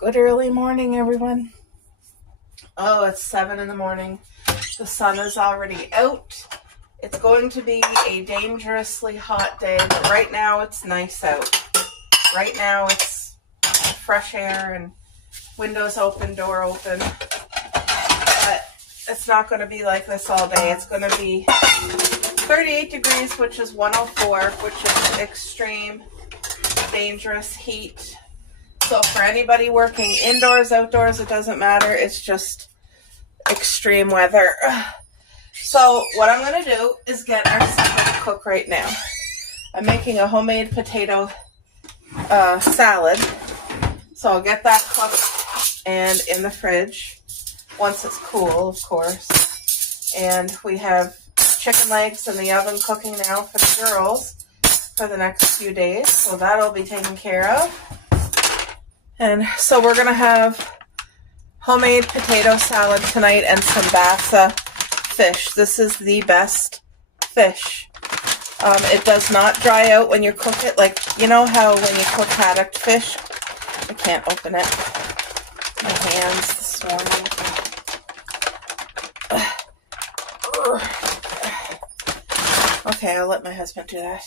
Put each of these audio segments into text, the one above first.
Good early morning, everyone. Oh, it's 7 in the morning. The sun is already out. It's going to be a dangerously hot day, but right now it's nice out. Right now it's fresh air and windows open, door open. But it's not going to be like this all day. It's going to be 38 degrees, which is 104, which is extreme, dangerous heat. So for anybody working indoors, outdoors, it doesn't matter. It's just extreme weather. So what I'm going to do is get our supper to cook right now. I'm making a homemade potato salad. So I'll get that cooked and in the fridge once it's cool, of course. And we have chicken legs in the oven cooking now for the girls for the next few days. So that'll be taken care of. And so we're going to have homemade potato salad tonight and some bassa fish. This is the best fish. It does not dry out when you cook it. Like, you know how when you cook haddock fish, I can't open it. My hands this morning. Okay, I'll let my husband do that.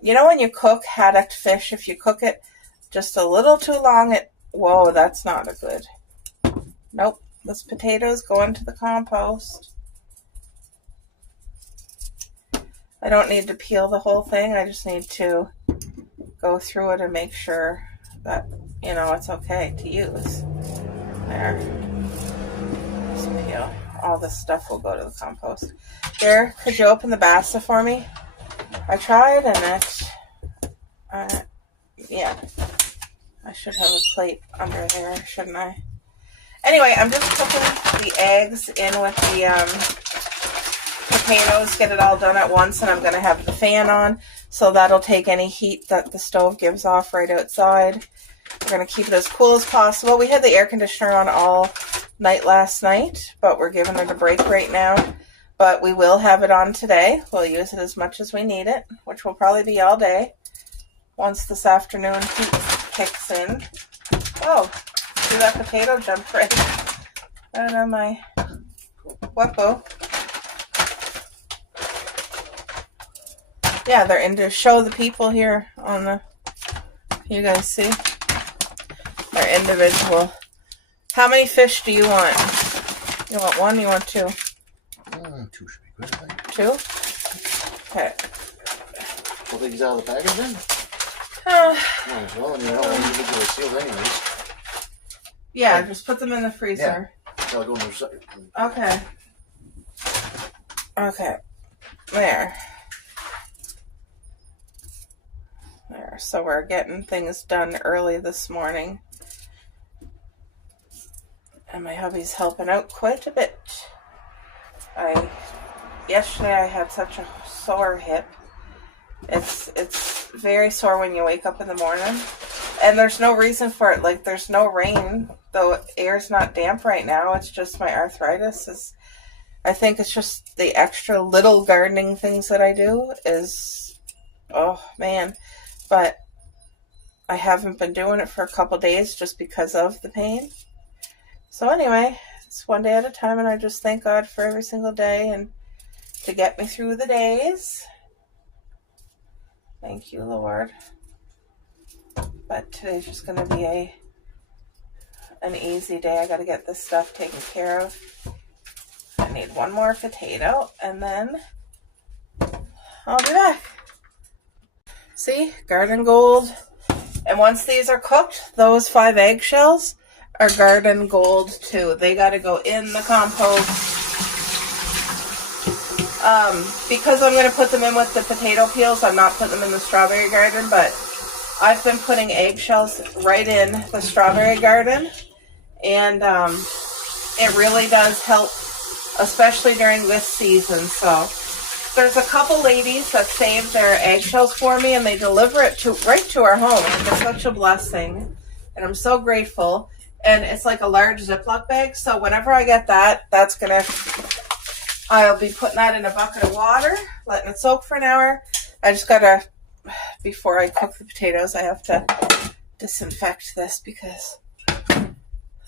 You know when you cook haddock fish, if you cook it just a little too long, whoa, that's not a good. Nope, this potatoes go into the compost. I don't need to peel the whole thing. I just need to go through it and make sure that, you know, it's okay to use. There. Just peel. All this stuff will go to the compost. Here, could you open the bassa for me? I tried and yeah. I should have a plate under there, shouldn't I? Anyway, I'm just cooking the eggs in with the potatoes, get it all done at once, and I'm going to have the fan on, so that'll take any heat that the stove gives off right outside. We're going to keep it as cool as possible. We had the air conditioner on all night last night, but we're giving it a break right now. But we will have it on today. We'll use it as much as we need it, which will probably be all day once this afternoon heat kicks in. Oh, see that potato jump right out of my weppo. Yeah, they're in to show the people here on the, you guys see? They're individual. How many fish do you want? You want one? You want two? Two should be good, I think. Two? Okay. Pull these out of the package then? Might as well, and they're all individually sealed anyways. Yeah, just put them in the freezer. Yeah. So I'll go in the second. Okay. Okay. There. There. So we're getting things done early this morning. And my hubby's helping out quite a bit. Yesterday I had such a sore hip. It's very sore when you wake up in the morning. And there's no reason for it. Like, there's no rain. Though air's not damp right now. It's just my arthritis. I think it's just the extra little gardening things that I do is, oh man. But I haven't been doing it for a couple days just because of the pain. So anyway, it's one day at a time, and I just thank God for every single day and to get me through the days. Thank you, Lord. But today's just going to be an easy day. I got to get this stuff taken care of. I need one more potato, and then I'll be back. See? Garden gold. And once these are cooked, those 5 eggshells are garden gold too. They got to go in the compost. Because I'm going to put them in with the potato peels, I'm not putting them in the strawberry garden, but I've been putting eggshells right in the strawberry garden, and it really does help, especially during this season. So there's a couple ladies that save their eggshells for me, and they deliver it right to our home. It's such a blessing, and I'm so grateful. And it's like a large Ziploc bag, so whenever I get that, I'll be putting that in a bucket of water, letting it soak for an hour. I just gotta, before I cook the potatoes, I have to disinfect this because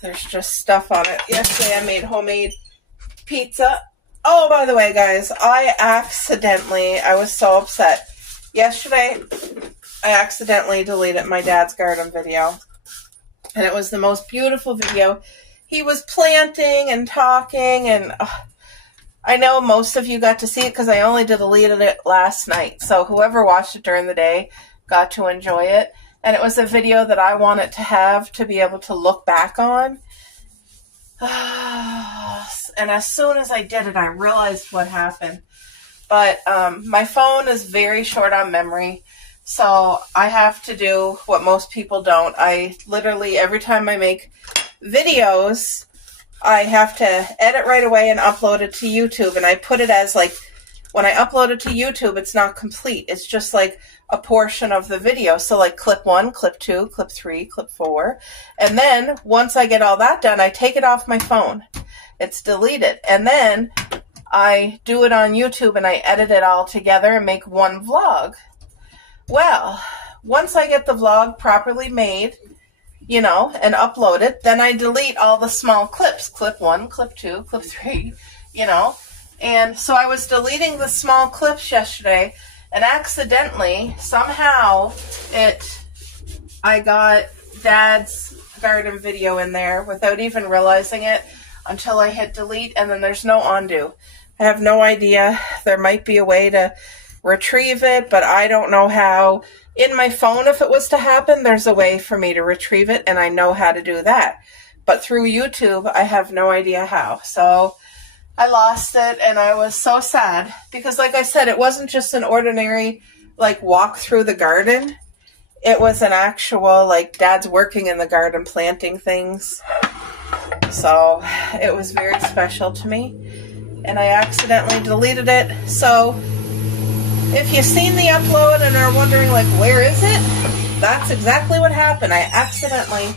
there's just stuff on it. Yesterday I made homemade pizza. Oh, by the way, guys, I was so upset. Yesterday, I accidentally deleted my dad's garden video. And it was the most beautiful video. He was planting and talking, and I know most of you got to see it because I only deleted it last night. So whoever watched it during the day got to enjoy it. And it was a video that I wanted to have to be able to look back on. And as soon as I did it, I realized what happened. But my phone is very short on memory. So I have to do what most people don't. I literally, every time I make videos, I have to edit right away and upload it to YouTube. And I put it as like, when I upload it to YouTube, it's not complete. It's just like a portion of the video. So like clip 1, clip 2, clip 3, clip 4. And then once I get all that done, I take it off my phone. It's deleted. And then I do it on YouTube and I edit it all together and make one vlog. Well, once I get the vlog properly made, you know, and upload it, then I delete all the small clips. Clip 1, clip 2, clip 3, you know. And so I was deleting the small clips yesterday, and accidentally, somehow, I got Dad's garden video in there without even realizing it until I hit delete, and then there's no undo. I have no idea. There might be a way to retrieve it, but I don't know how. In my phone, if it was to happen, there's a way for me to retrieve it, and I know how to do that. But through YouTube, I have no idea how. So I lost it, and I was so sad because, like I said, it wasn't just an ordinary, like, walk through the garden. It was an actual, like, Dad's working in the garden planting things. So it was very special to me, and I accidentally deleted it. So if you've seen the upload and are wondering, like, where is it? That's exactly what happened. I accidentally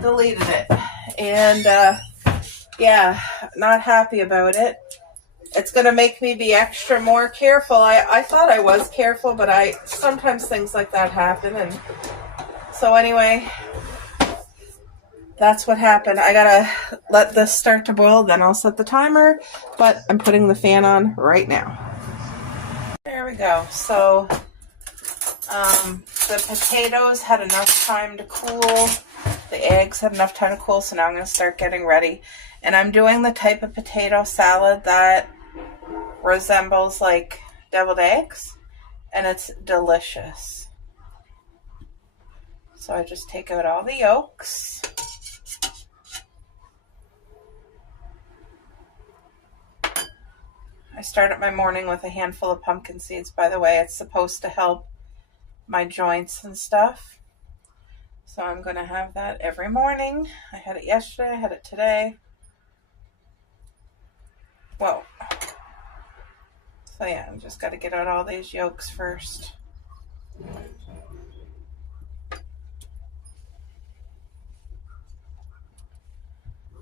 deleted it. And, yeah, not happy about it. It's going to make me be extra more careful. I thought I was careful, but sometimes things like that happen. And so anyway, that's what happened. I got to let this start to boil, then I'll set the timer. But I'm putting the fan on right now. There we go. So the potatoes had enough time to cool. The eggs had enough time to cool, so now I'm going to start getting ready. And I'm doing the type of potato salad that resembles like deviled eggs, and it's delicious. So I just take out all the yolks. I started my morning with a handful of pumpkin seeds, by the way. It's supposed to help my joints and stuff. So I'm going to have that every morning. I had it yesterday, I had it today. Whoa. So yeah, I just got to get out all these yolks first.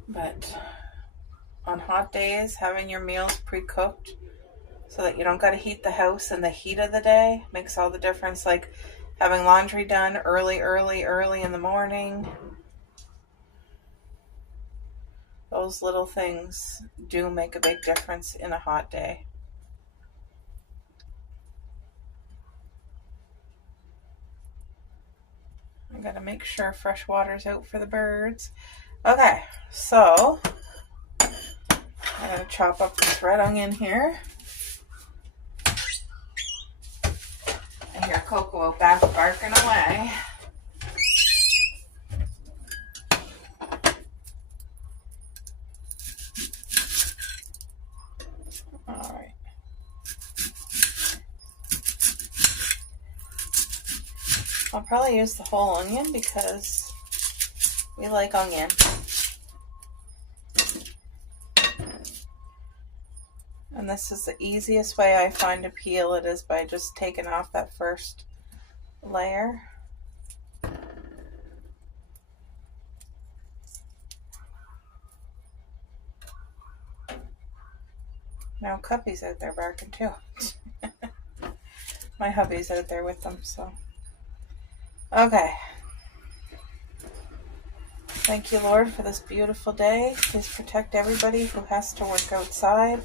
But on hot days, having your meals pre-cooked so that you don't got to heat the house in the heat of the day makes all the difference. Like having laundry done early in the morning. Those little things do make a big difference in a hot day. I gotta make sure fresh water's out for the birds. Okay, so I'm gonna chop up this red onion here. I hear Coco back barking away. Alright. I'll probably use the whole onion because we like onion. And this is the easiest way I find to peel it is by just taking off that first layer. Now Cuppy's out there barking too. My hubby's out there with them, so. Okay. Thank you, Lord, for this beautiful day. Please protect everybody who has to work outside.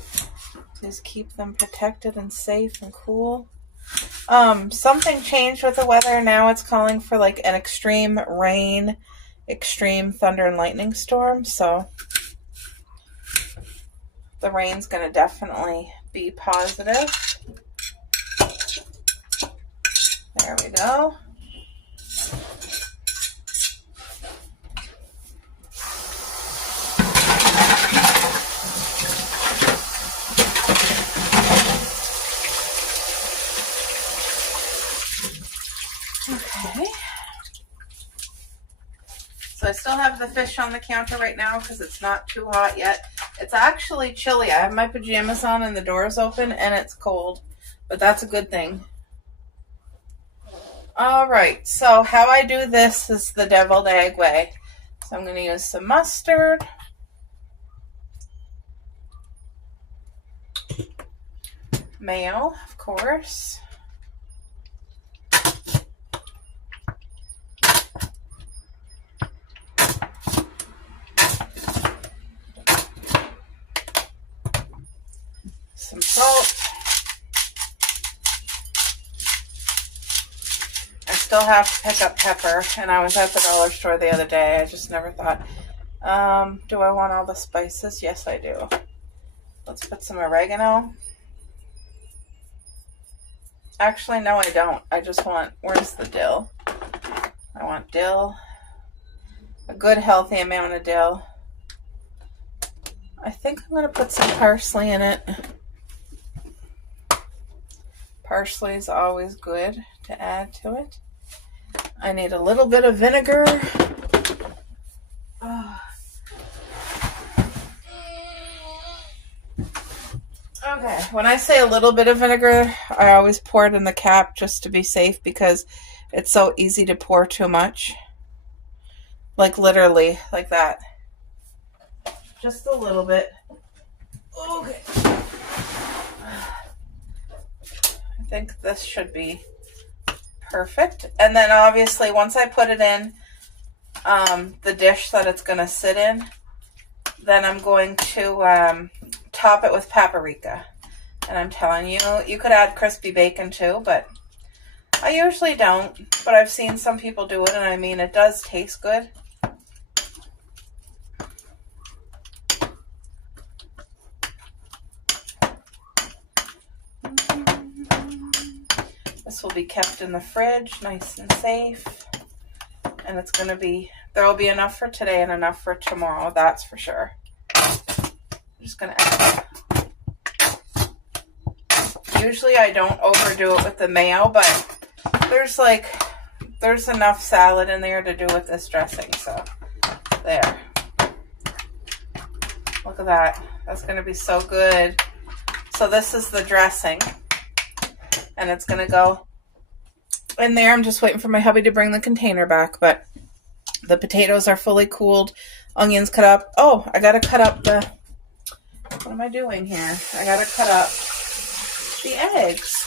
Please keep them protected and safe and cool. Something changed with the weather. Now it's calling for like an extreme rain, extreme thunder and lightning storm. So the rain's going to definitely be positive. There we go. Okay. So I still have the fish on the counter right now because it's not too hot yet. It's actually chilly. I have my pajamas on and the door's open and it's cold, but that's a good thing. All right, so how I do this is the deviled egg way. So I'm going to use some mustard. Mayo, of course. Some salt. I still have to pick up pepper, and I was at the dollar store the other day. I just never thought, do I want all the spices? Yes, I do. Let's put some oregano. Actually, no, I don't. I just want, where's the dill? I want dill. A good, healthy amount of dill. I think I'm going to put some parsley in it. Parsley is always good to add to it. I need a little bit of vinegar. Okay, when I say a little bit of vinegar, I always pour it in the cap just to be safe because it's so easy to pour too much. Like literally, like that. Just a little bit. Okay. I think this should be perfect. And then obviously once I put it in the dish that it's going to sit in, then I'm going to top it with paprika. And I'm telling you, you could add crispy bacon too, but I usually don't. But I've seen some people do it, and I mean, it does taste good. This will be kept in the fridge, nice and safe. And it's going to be, there will be enough for today and enough for tomorrow, that's for sure. I'm just going to add. Usually I don't overdo it with the mayo, but there's enough salad in there to do with this dressing, so there. Look at that. That's going to be so good. So this is the dressing, and it's going to go in there. I'm just waiting for my hubby to bring the container back, but the potatoes are fully cooled, onions cut up. Oh, I got to cut up the, what am I doing here? I got to cut up the eggs.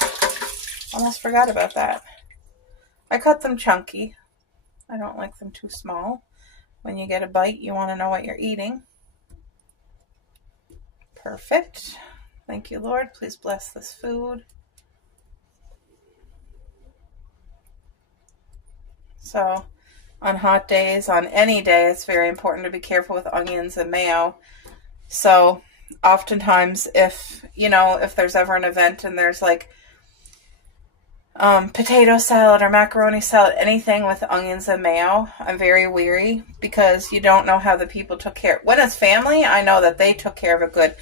Almost forgot about that. I cut them chunky. I don't like them too small. When you get a bite, you want to know what you're eating. Perfect. Thank you, Lord. Please bless this food. So, on hot days, on any day, it's very important to be careful with onions and mayo. So, oftentimes, if there's ever an event and there's like potato salad or macaroni salad, anything with onions and mayo, I'm very weary because you don't know how the people took care. When it's family, I know that they took care of it good,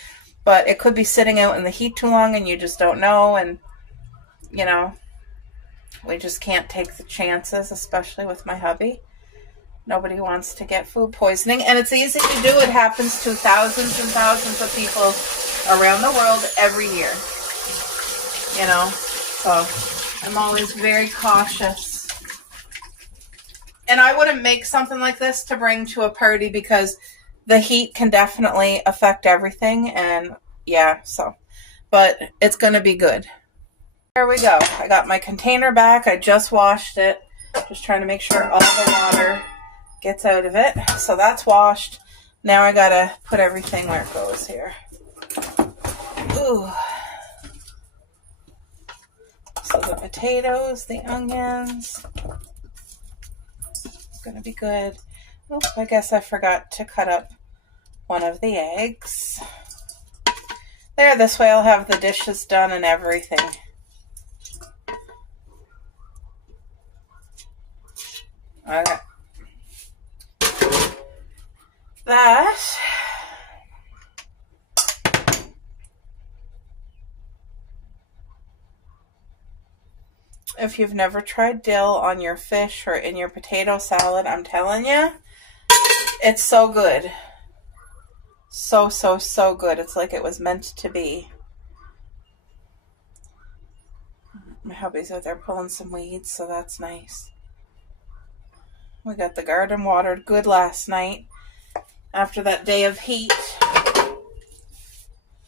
but it could be sitting out in the heat too long and you just don't know, and we just can't take the chances, especially with my hubby. Nobody wants to get food poisoning, and it's easy to do. It happens to thousands and thousands of people around the world every year. So I'm always very cautious. And I wouldn't make something like this to bring to a party because the heat can definitely affect everything, and but it's going to be good. There we go. I got my container back. I just washed it. Just trying to make sure all the water gets out of it. So that's washed. Now I gotta put everything where it goes here. Ooh. So the potatoes, the onions, gonna be good. Oh, I guess I forgot to cut up one of the eggs. There, this way I'll have the dishes done and everything. Okay. That. If you've never tried dill on your fish or in your potato salad, I'm telling you, it's so good. So, so, so good. It's like it was meant to be. My hubby's out there pulling some weeds, so that's nice. We got the garden watered good last night after that day of heat.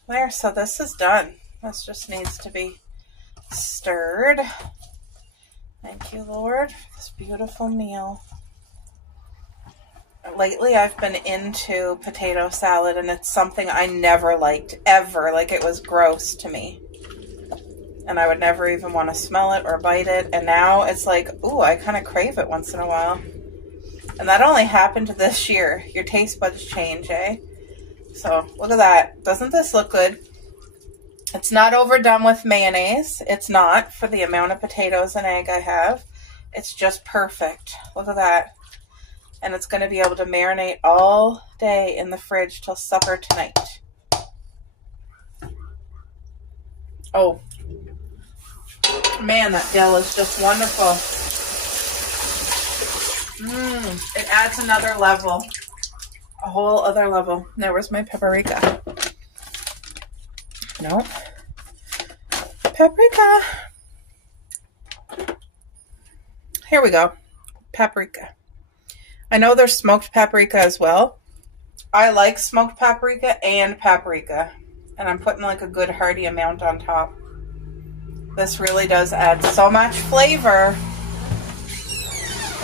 There, so this is done. This just needs to be stirred. Thank you, Lord, for this beautiful meal. Lately, I've been into potato salad, and it's something I never liked, ever. Like, it was gross to me. And I would never even want to smell it or bite it. And now it's like, ooh, I kind of crave it once in a while. And that only happened this year. Your taste buds change, eh? So, look at that. Doesn't this look good? It's not overdone with mayonnaise. It's not, for the amount of potatoes and egg I have. It's just perfect. Look at that. And it's going to be able to marinate all day in the fridge till supper tonight. Oh. Man, that dill is just wonderful. It adds another level. A whole other level. Now, where's my paprika? Nope. Paprika. Here we go. Paprika. I know there's smoked paprika as well. I like smoked paprika and paprika. And I'm putting like a good hearty amount on top. This really does add so much flavor.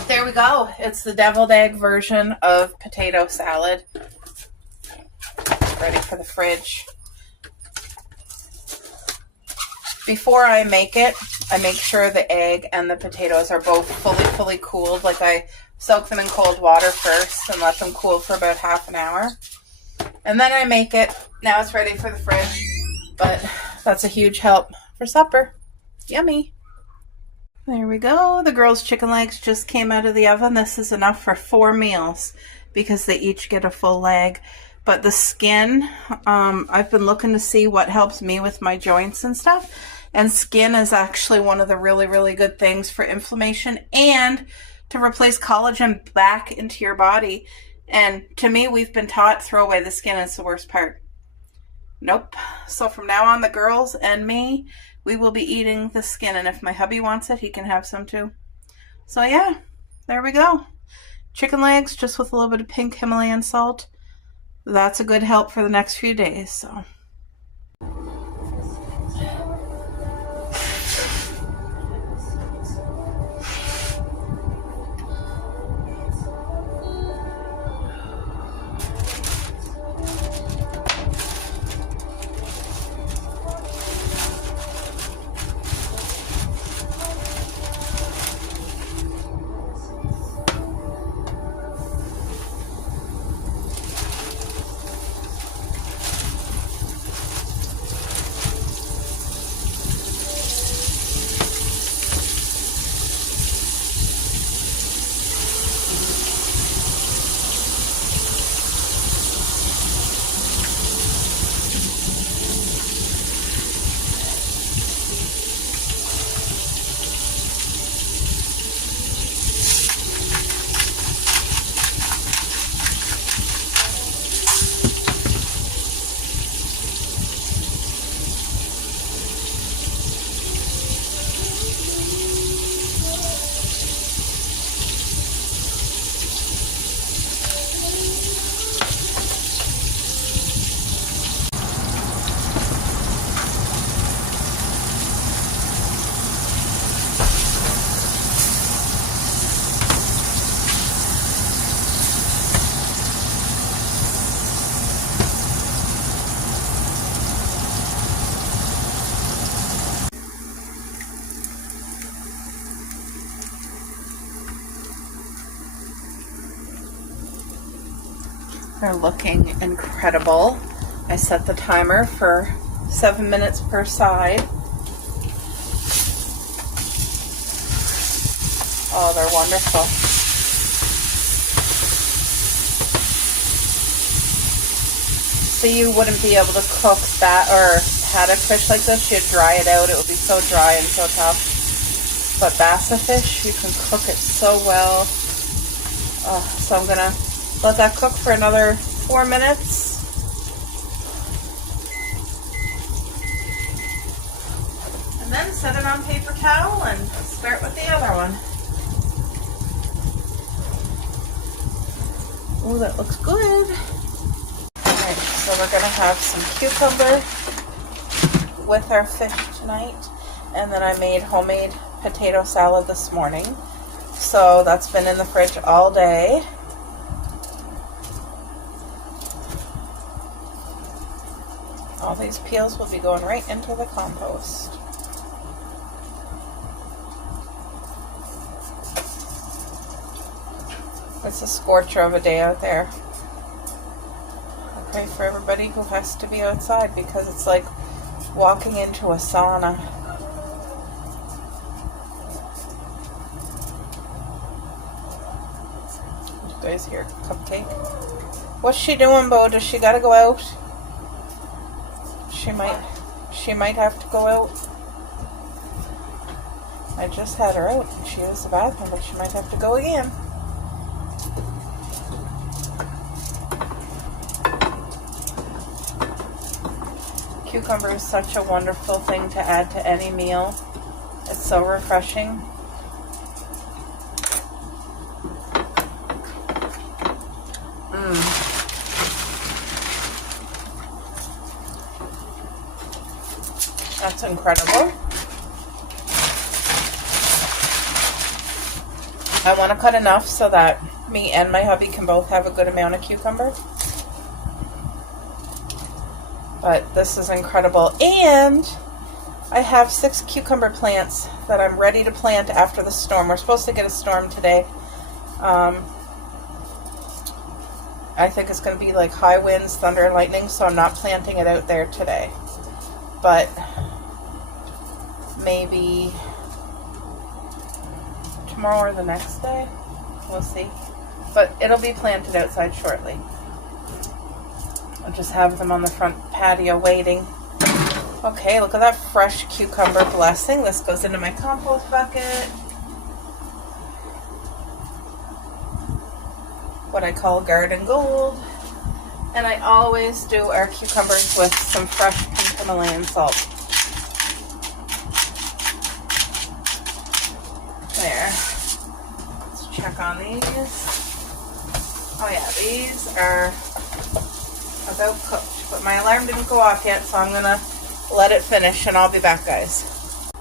There we go. It's the deviled egg version of potato salad. Ready for the fridge. Before I make it, I make sure the egg and the potatoes are both fully cooled. Like, I soak them in cold water first and let them cool for about half an hour. And then I make it. Now it's ready for the fridge. But that's a huge help for supper. Yummy. There we go. The girls' chicken legs just came out of the oven. This is enough for 4 meals because they each get a full leg. But the skin, I've been looking to see what helps me with my joints and stuff. And skin is actually one of the really good things for inflammation and to replace collagen back into your body. And to me, we've been taught throw away the skin is the worst part. Nope. So from now on, the girls and me, we will be eating the skin. And if my hubby wants it, he can have some too. So yeah, there we go. Chicken legs just with a little bit of pink Himalayan salt. That's a good help for the next few days. So. They're looking incredible. I set the timer for 7 minutes per side. Oh, they're wonderful. So you wouldn't be able to cook that or haddock fish like this. You'd dry it out. It would be so dry and so tough. But bassa fish, you can cook it so well. So I'm gonna let that cook for another 4 minutes. And then set it on paper towel and start with the other one. Oh, that looks good. Alright, so we're gonna have some cucumber with our fish tonight. And then I made homemade potato salad this morning. So that's been in the fridge all day. All these peels will be going right into the compost. It's a scorcher of a day out there. I pray for everybody who has to be outside because it's like walking into a sauna. You guys hear Cupcake? What's she doing, Bo? Does she gotta go out? She might have to go out. I just had her out. She used the bathroom, but she might have to go again. Cucumber is such a wonderful thing to add to any meal. It's so refreshing. That's incredible. I want to cut enough so that me and my hubby can both have a good amount of cucumber. But this is incredible. And I have 6 cucumber plants that I'm ready to plant after the storm. We're supposed to get a storm today. I think it's going to be like high winds, thunder, and lightning, so I'm not planting it out there today. But maybe tomorrow or the next day. We'll see. But it'll be planted outside shortly. I'll just have them on the front patio waiting. Okay, look at that fresh cucumber blessing. This goes into my compost bucket. What I call garden gold. And I always do our cucumbers with some fresh pink Himalayan salt. There. Let's check on these. Oh yeah, these are about cooked. But my alarm didn't go off yet, so I'm gonna let it finish and I'll be back, guys.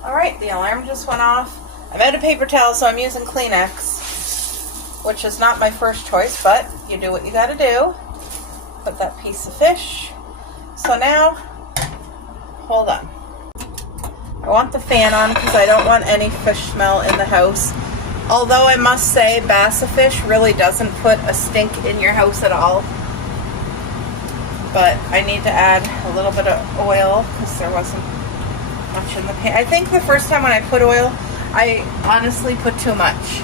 Alright, the alarm just went off. I'm out of paper towel, so I'm using Kleenex, which is not my first choice, but you do what you gotta do. Put that piece of fish. So now, hold on. I want the fan on because I don't want any fish smell in the house. Although I must say, bassa fish really doesn't put a stink in your house at all. But I need to add a little bit of oil because there wasn't much in the pan. I think the first time when I put oil, I honestly put too much,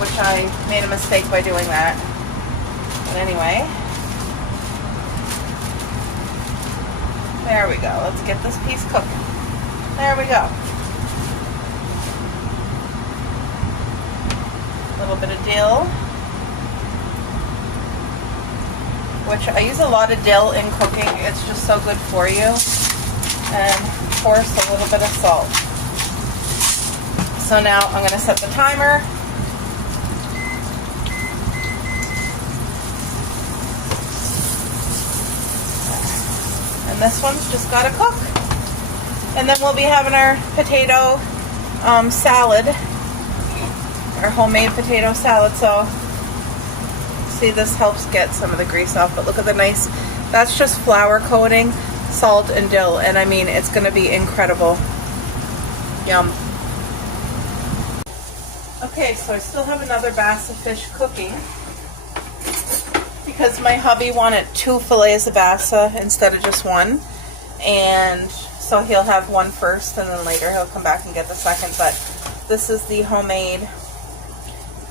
which I made a mistake by doing that. But anyway, there we go. Let's get this piece cooking. There we go. A little bit of dill, which I use a lot of dill in cooking. It's just so good for you. And of course, a little bit of salt. So now I'm going to set the timer. And this one's just got to cook. And then we'll be having our potato salad, our homemade potato salad. So see, this helps get some of the grease off, but look at the nice, that's just flour coating, salt and dill, and I mean, it's going to be incredible. Yum. Okay, so I still have another bassa fish cooking. because my hubby wanted 2 fillets of bassa instead of just one. And so he'll have one first and then later he'll come back and get the second. But this is the homemade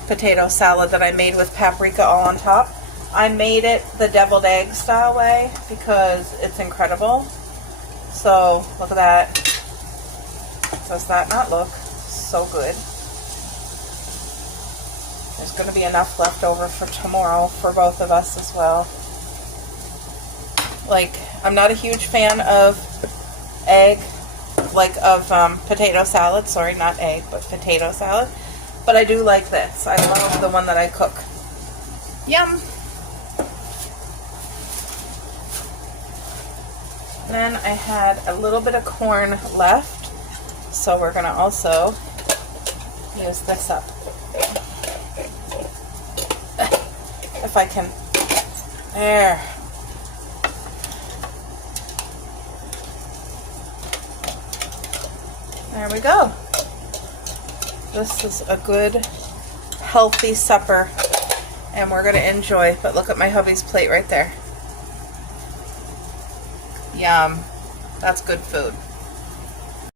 potato salad that I made with paprika all on top. I made it the deviled egg style way because it's incredible. So look at that. Does that not look so good? There's going to be enough left over for tomorrow for both of us as well. Like, I'm not a huge fan of potato salad. Sorry, not egg, but potato salad. But I do like this. I love the one that I cook. Yum! Then I had a little bit of corn left, so we're going to also use this up. If I can. There. There we go. This is a good, healthy supper, and we're going to enjoy. But look at my hubby's plate right there. Yum. That's good food.